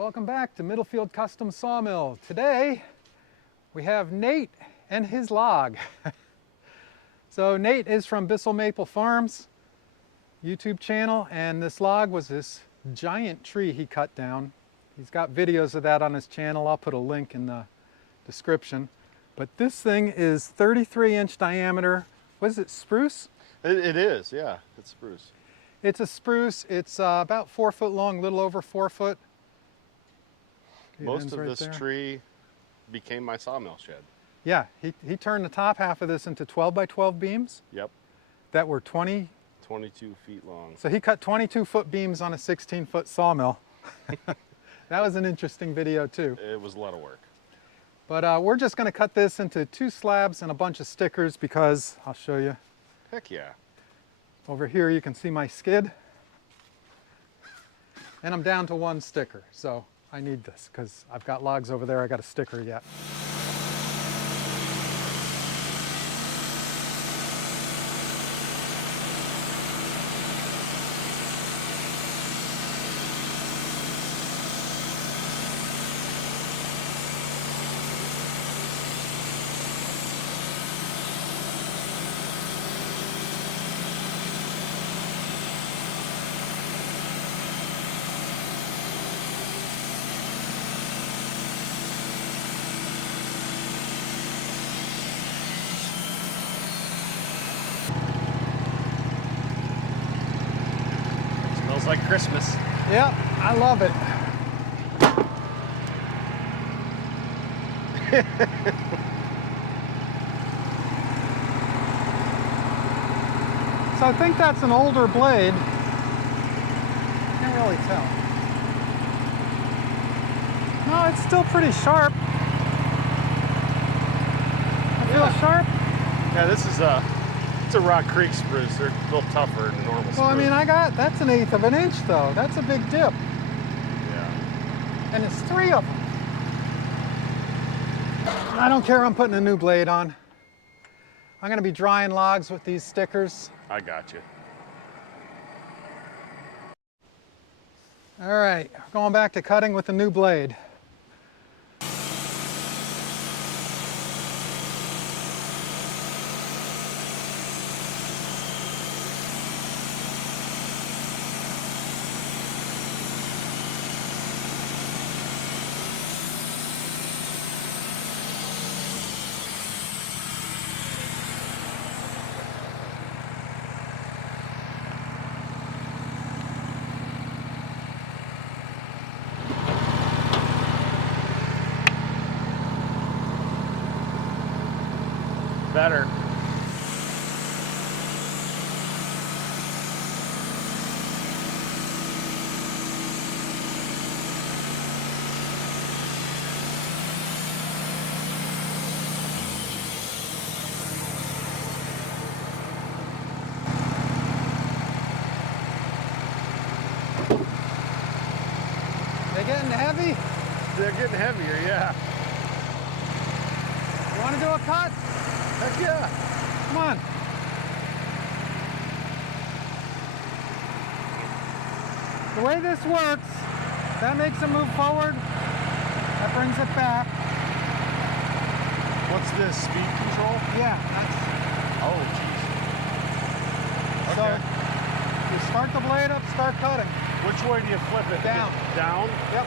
Welcome back to Middlefield Custom Sawmill. Today we have Nate and his log. So Nate is from Bissell Maple Farms YouTube channel, and this log was this giant tree he cut down. He's got videos of that on his channel. I'll put a link in the description. But this thing is 33-inch diameter. What is it, spruce? It is, yeah, it's spruce. It's a spruce. It's about 4 foot long, a little over 4 foot. Most of this tree became my sawmill shed. Yeah, he turned the top half of this into 12 by 12 beams. Yep. That were 22 feet long. So he cut 22-foot beams on a 16-foot sawmill. That was an interesting video too. It was a lot of work. But we're just going to cut this into 2 slabs and a bunch of stickers because, I'll show you. Heck yeah. Over here you can see my skid. And I'm down to 1 sticker, so I need this because I've got logs over there I got a sticker yet. Smells like Christmas. Yep, I love it. So I think that's an older blade. Can't really tell. No, it's still pretty sharp. I feel sharp. Yeah, this is it's a Rock Creek spruce. They're a little tougher than normal spruce. Well, I mean, that's 1/8 of an inch though. That's a big dip. Yeah. And it's 3 of them. I don't care, I'm putting a new blade on. I'm gonna be drying logs with these stickers. I got you. All right, going back to cutting with a new blade. Better. They getting heavy? They're getting heavier, yeah. You want to do a cut? Heck yeah. Come on. The way this works, that makes it move forward, that brings it back. What's this, speed control? Yeah, that's... Oh, jeez. So, Okay. you start the blade up, start cutting. Which way do you flip it? Down. Down? Yep.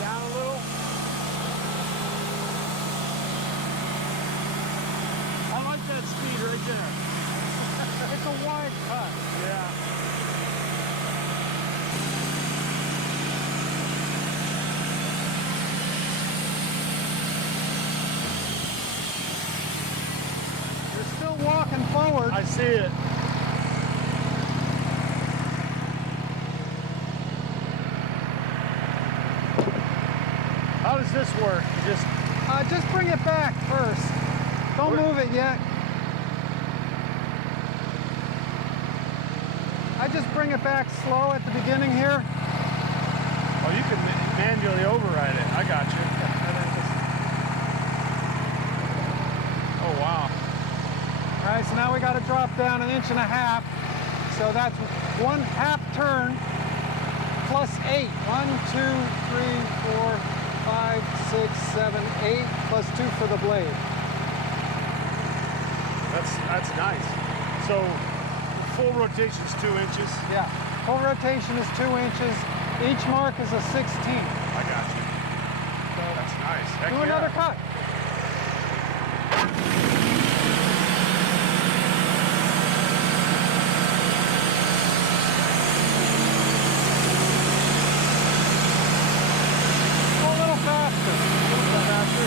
Down a little. I like that speed right there. It's a wide cut. Yeah. You're still walking forward. I see it. this work? You Just bring it back first. Don't move it yet. I just bring it back slow at the beginning here. oh, you can manually override it. I got you. Oh, wow. All right, so now we got to drop down 1.5 inches. So that's 1/2 turn plus 8. 1, 2, 3, 4, 5, 6, 7, 8 plus 2 for the blade. That's nice. So full rotation is 2 inches. Yeah, full rotation is 2 inches. Each mark is a 16th. I got you. That's nice. Heck Do yeah. another cut. Go a little faster. A little bit faster.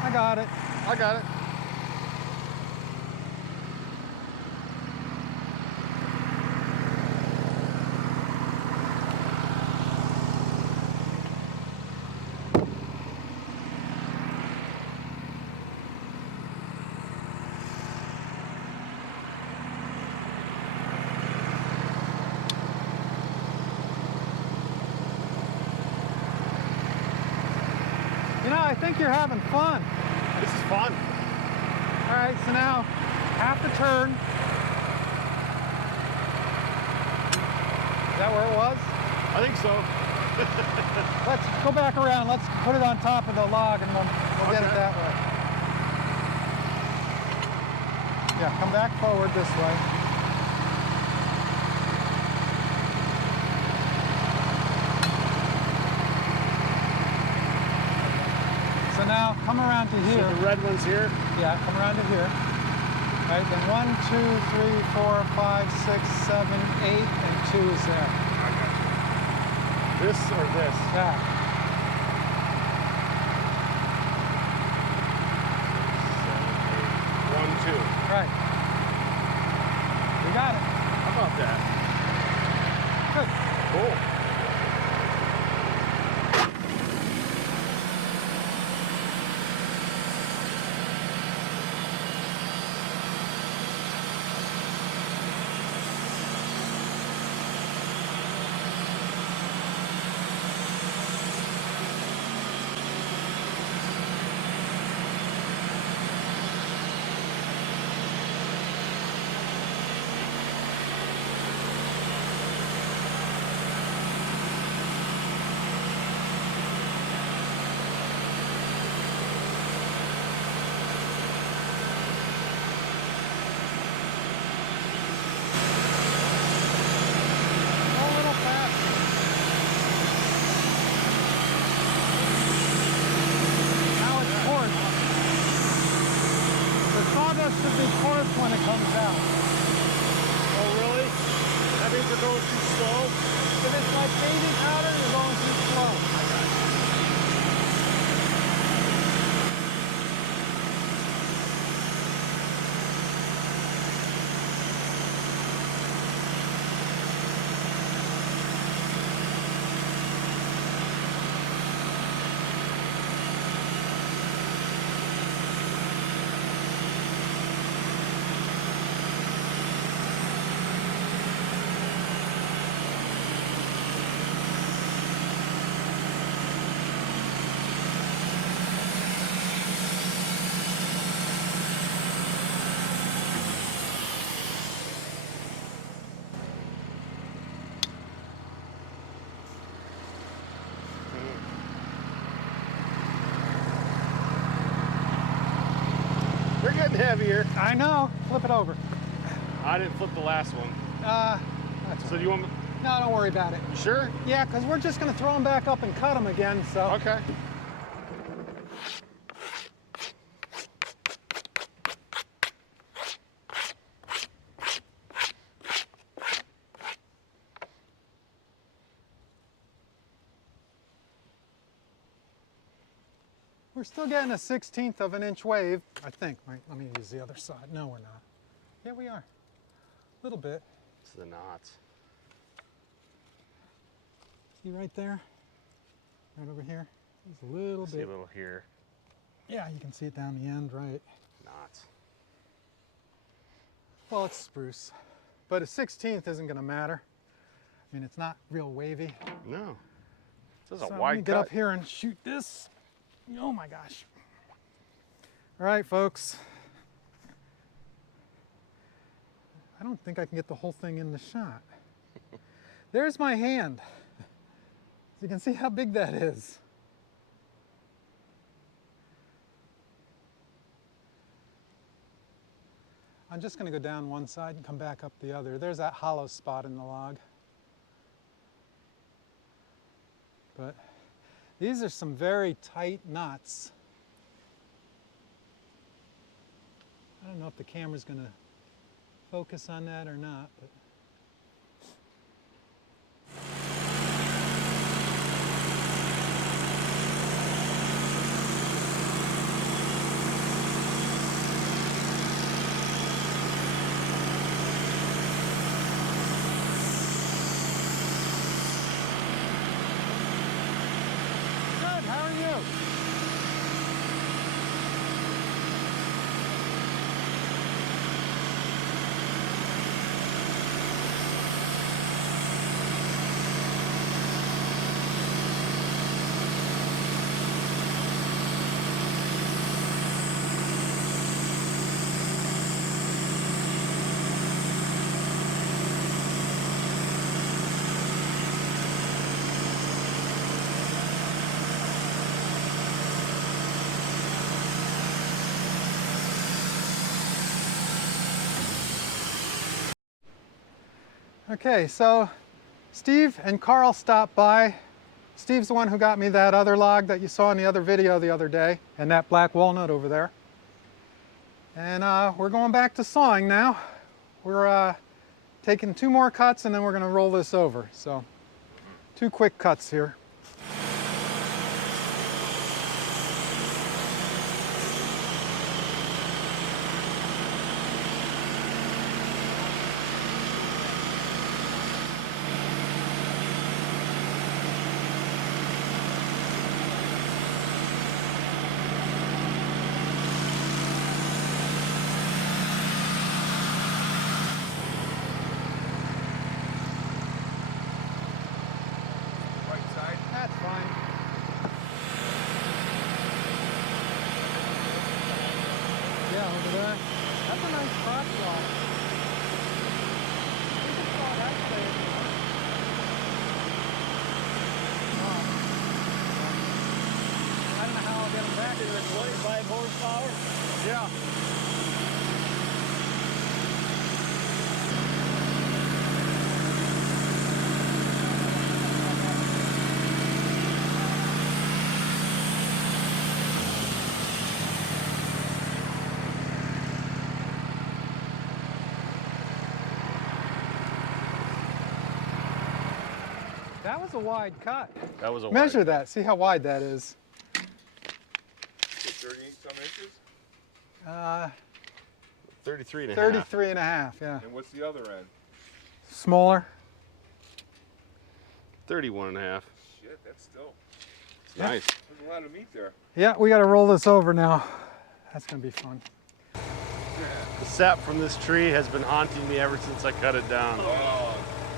I got it. I got it. You know, I think you're having fun. This is fun. All right, so now 1/2 turn. Is that where it was? I think so. Let's go back around. Let's put it on top of the log and we'll get it Okay. that way. Yeah, come back forward this way. So now come around to here. So the red one's here. Yeah, come around to here. Right, then 1, 2, 3, 4, 5, 6, 7, 8, and 2 is there. I got you. This or this? Yeah. 1, 2. Right. We got it. How about that? Good. Cool. Go a little faster. Now it's coarse. The sawdust should be coarse when it comes out. Oh, really? That means we're going too slow? If it's like baby powder, you're going too slow. heavier. I know. Flip it over. I didn't flip the last one. That's So all do you want me? right. No, don't worry about it. You sure? Yeah, because we're just going to throw them back up and cut them again, so. Okay. We're still getting a 1/16 of an inch wave, I think. Right, let me use the other side. No, we're not. Yeah, we are. A little bit. It's the knots. See right there? Right over here? Just a little See bit. a little here. Yeah, you can see it down the end, right? Knots. Well, it's spruce. But a 1/16 isn't going to matter. I mean, it's not real wavy. No. This is a So let wide me get cut. up here and shoot this. Oh my gosh. All right, folks. I don't think I can get the whole thing in the shot. There's my hand. You can see how big that is. I'm just going to go down one side and come back up the other. There's that hollow spot in the log. But these are some very tight knots. I don't know if the camera's going to focus on that or not, but good. How are you? Okay, so Steve and Karl stopped by. Steve's the one who got me that other log that you saw in the other video the other day, and that black walnut over there. And we're going back to sawing now. We're taking 2 more cuts and then we're going to roll this over. So 2 quick cuts here. That's fine. Yeah, over there. That's a nice cross walk. We can saw that today if you want. Oh. I don't know how I'll get them back. Is it 25 horsepower? Yeah. That was a wide cut. That was a Measure wide that. See how wide that is. 30 some inches? 33 and a half. 33 and a half, yeah. And what's the other end? Smaller. 31 and a half. Shit, that's still, It's nice. there's a lot of meat there. Yeah, we got to roll this over now. That's going to be fun. The sap from this tree has been haunting me ever since I cut it down. Oh,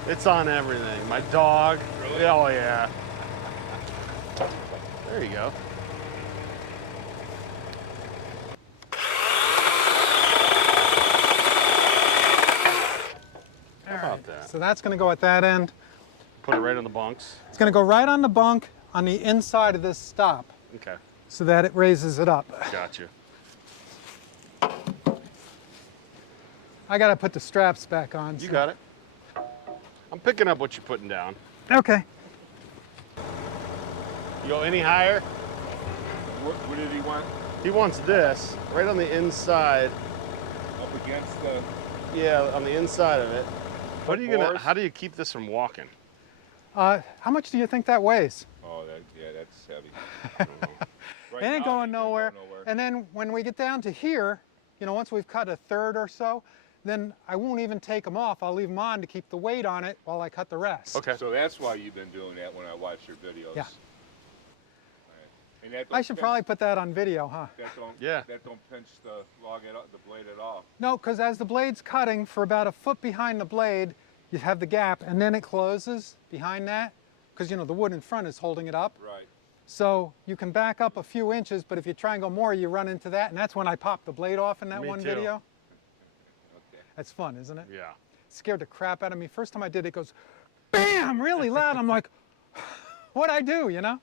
It's on everything. My dog. Really? Oh yeah. There you go. How about that? So that's going to go at that end. Put it right on the bunks. It's going to go right on the bunk on the inside of this stop Okay. so that it raises it up. Gotcha. I gotta put the straps back on. You so- got it. I'm picking up what you're putting down. Okay. You go any higher? What did he want? He wants this right on the inside. Up against the... Yeah, on the inside of it. What are you gonna? Boars? How do you keep this from walking? How much do you think that weighs? Oh, yeah, that's heavy. Right It ain't now, going ain't nowhere. And then when we get down to here, you know, once we've cut a third or so, then I won't even take them off. I'll leave them on to keep the weight on it while I cut the rest. Okay. So that's why you've been doing that when I watch your videos. Yeah. Right. And that I don't should pinch- probably put that on video, huh? Yeah. That don't pinch the blade at all. No, because as the blade's cutting, for about a foot behind the blade, you have the gap, and then it closes behind that, because, you know, the wood in front is holding it up. Right. So you can back up a few inches, but if you try and go more, you run into that, and that's when I popped the blade off in that Me one too. video. Okay. That's fun, isn't it? Yeah. Scared the crap out of me. First time I did it, it goes, bam, really loud. I'm like, what'd I do, you know?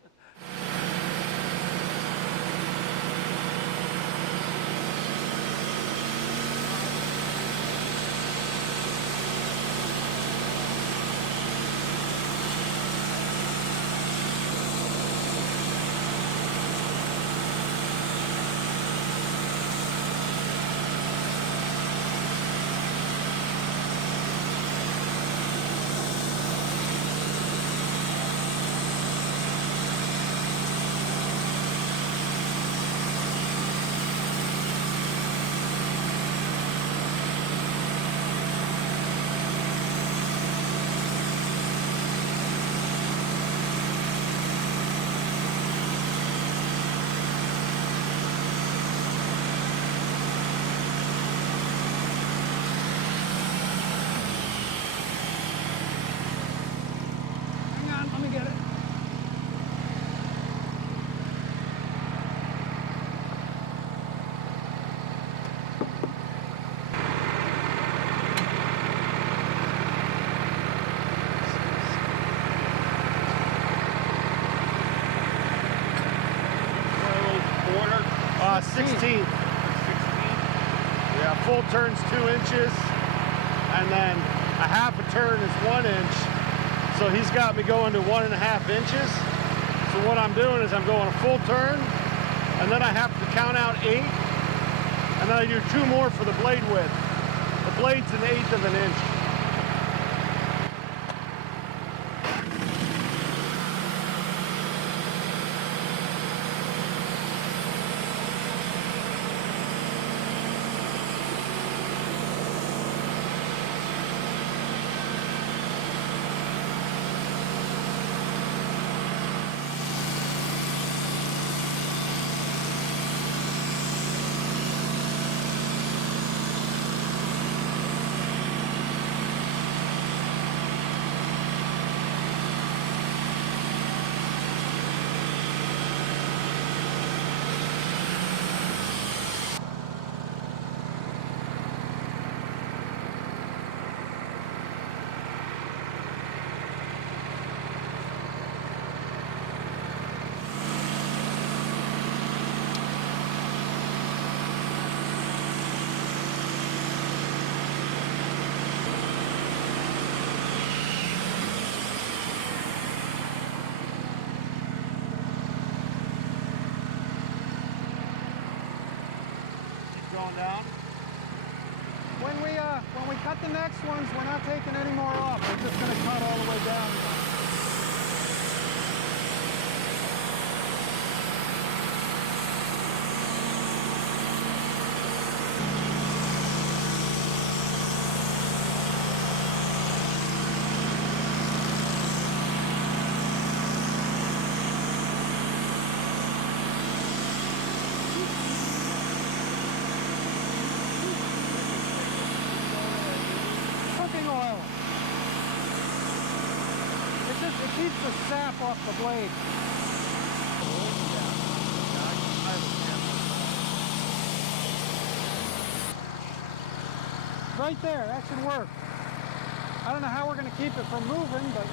Hang on, let me get it. Quarter. 16. 16. Yeah, full turn's 2 inches, and then a half a turn is 1 inch. So he's got me going to 1.5 inches. So what I'm doing is I'm going a full turn, and then I have to count out 8, and then I do 2 more for the blade width. The blade's 1/8 of an inch. Going down. When we cut the next ones, we're not taking any more off. We're just going to cut all the way down. Cooking oil. It keeps the sap off the blade. Right there, that should work. I don't know how we're going to keep it from moving, but...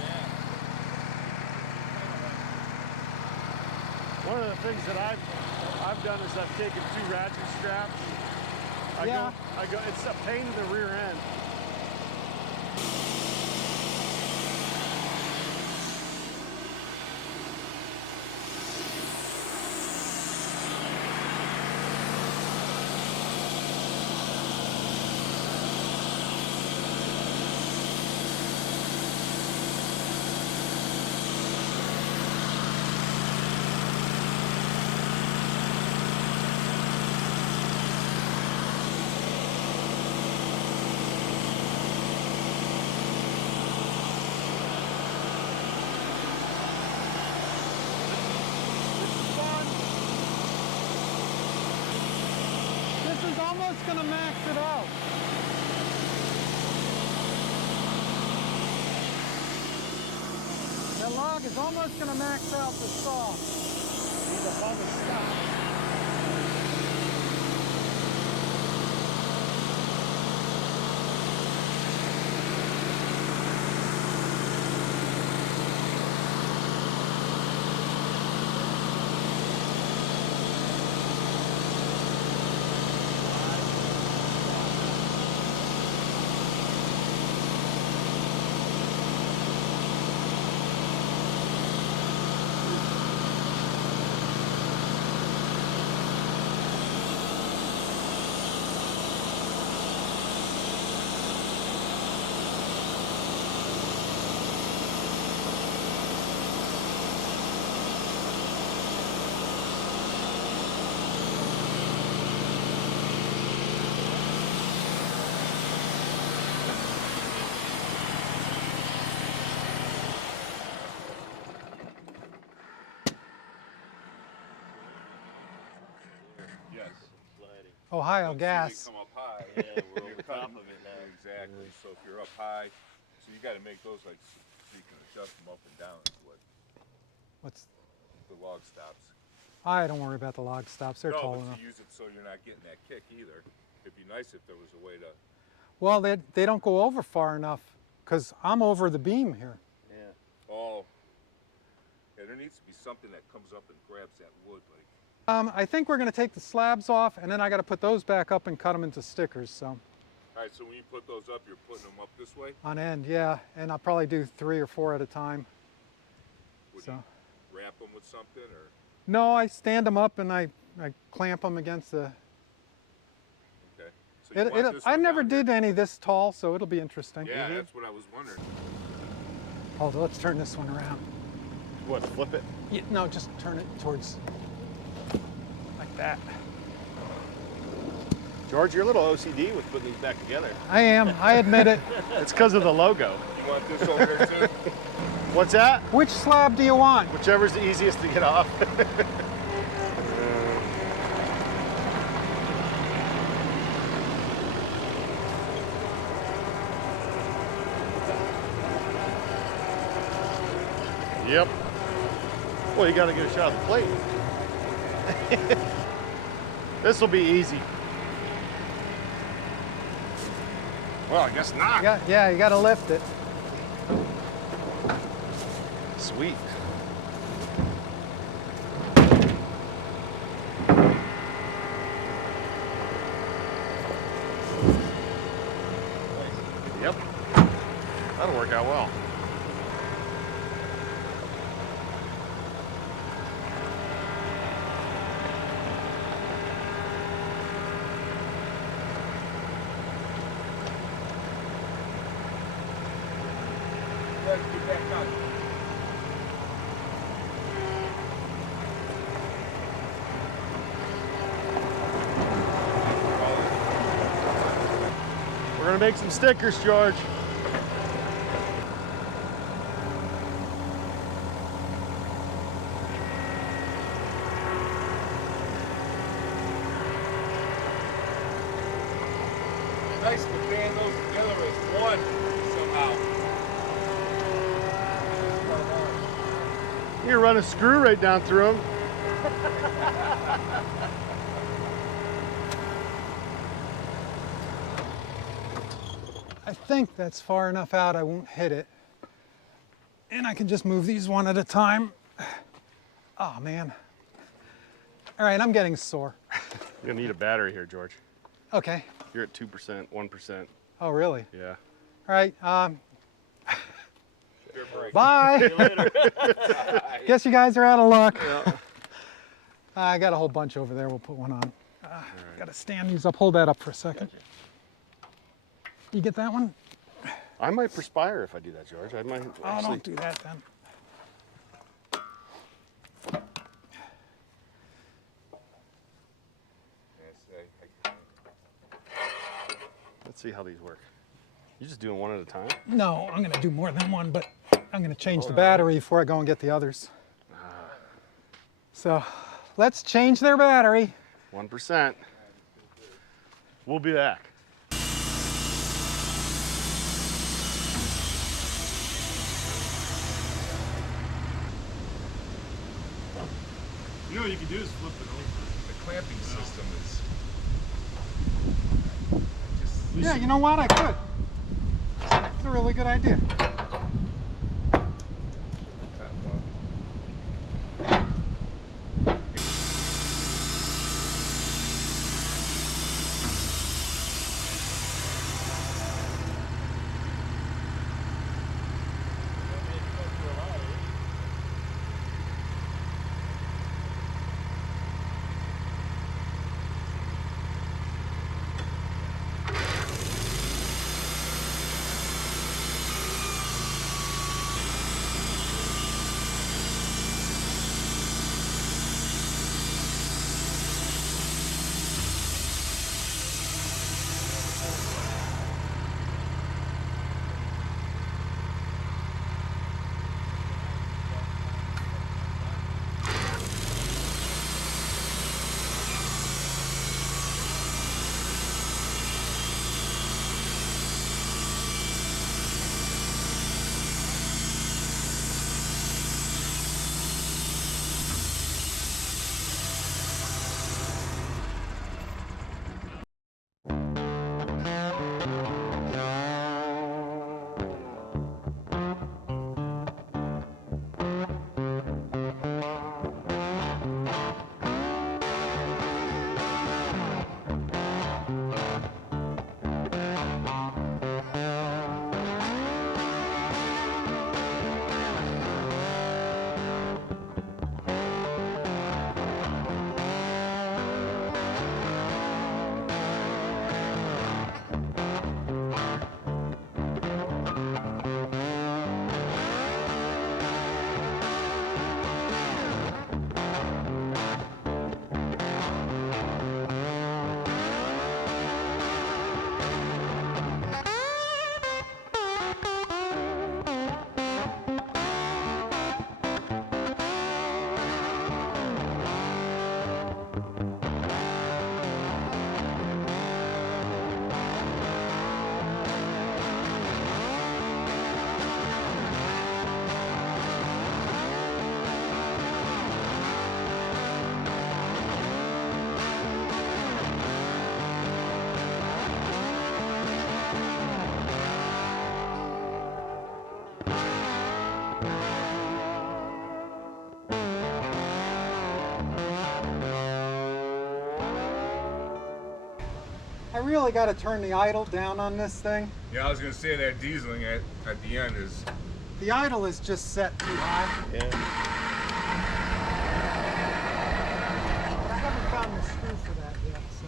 One of the things that I've done is I've taken 2 ratchet straps Yeah. It's a pain in the rear end. This is almost going to max it out. That log is almost going to max out the saw. Need a bump and stop. Yes. Ohio Once gas. you come up high. Yeah, we're you're over top cutting- of it now. Exactly. So if you're up high, so you got to make those like so you can adjust them up and down. Is what What's? the log stops. I don't worry about the log stops. They're no, tall but enough. you use it so you're not getting that kick either. It'd be nice if there was a way to. Well, they don't go over far enough because I'm over the beam here. Yeah. Oh. Yeah, there needs to be something that comes up and grabs that wood, like. I think we're going to take the slabs off, and then I got to put those back up and cut them into stickers. So All right, so when you put those up, you're putting them up this way. on end, yeah, and I'll probably do 3 or 4 at a time. Would So you wrap them with something, or? no, I stand them up and I clamp them against the. Okay. So you want this I one never down here? did any this tall, so it'll be interesting. Yeah, that's what I was wondering. Hold on, let's turn this one around. What, flip it? Yeah, no, just turn it towards like that. George, you're a little OCD with putting these back together. I am. I admit it. It's because of the logo. You want this over there too? What's that? Which slab do you want? Whichever's the easiest to get off. Yep. Well, you got to get a shot of the plate. This will be easy. Well, I guess not. Yeah, you got to lift it. Sweet. Yep. That'll work out well. Let's get back up. We're gonna make some stickers, George. Nice to band those together as one somehow. You run a screw right down through them. I think that's far enough out I won't hit it. And I can just move these one at a time. Oh man. All right, I'm getting sore. You're gonna need a battery here, George. Okay. You're at 2%, 1%. Oh, really? Yeah. All right. Fair break. Bye. Guess you guys are out of luck. Yeah. I got a whole bunch over there. We'll put one on. Got to stand these up. Hold that up for a second. Gotcha. You get that one? I might perspire if I do that, George. I might Oh, actually. don't do that then. Let's see how these work. You just doing one at a time? No, I'm going to do more than one, but I'm going to change the battery before I go and get the others. So let's change their battery. 1%. We'll be back. You know what you can do is flip it over. The clamping system is Yeah, you know what? I could. It's a really good idea. I really got to turn the idle down on this thing. Yeah, I was gonna say that dieseling at the end is. The idle is just set too high. Yeah. I haven't found the screw for that yet, so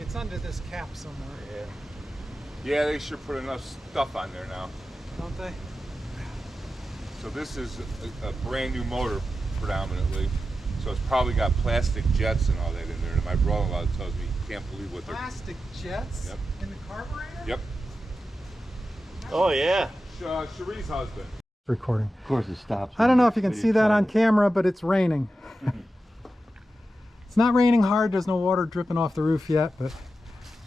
it's under this cap somewhere. Yeah, they should put enough stuff on there now. Don't they? So this is a brand new motor predominantly. So it's probably got plastic jets and all that in there. And my brother-in-law tells me he can't believe what they're. Plastic jets Yep. in the carburetor? Yep. Oh yeah. Cherie's husband. Recording. Of course it stops. I don't know if you can see that on camera, but it's raining. It's not raining hard. There's no water dripping off the roof yet, but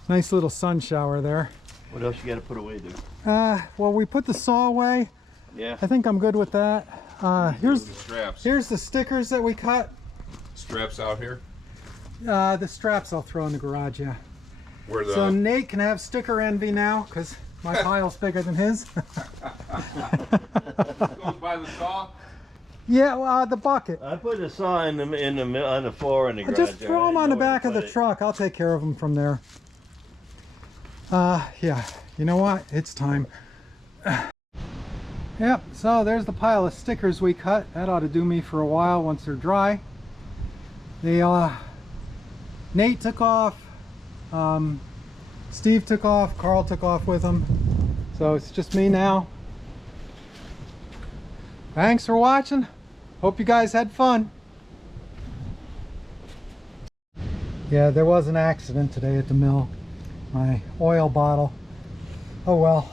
nice little sun shower there. What else you got to put away, dude? Well, we put the saw away. Yeah. I think I'm good with that. Here's the straps. Here's the stickers that we cut. Straps out here. The straps I'll throw in the garage, yeah. Where the So Nate can have sticker envy now, because my pile's bigger than his. goes by the saw. Yeah, the bucket. I put the saw on the floor in the garage. Just throw them on the back of the truck. truck. I'll take care of them from there. Yeah, you know what? It's time. Yep, so there's the pile of stickers we cut. That ought to do me for a while once they're dry. Nate took off, Steve took off, Karl took off with him. So it's just me now. Thanks for watching. Hope you guys had fun. Yeah, there was an accident today at the mill. My oil bottle. Oh well.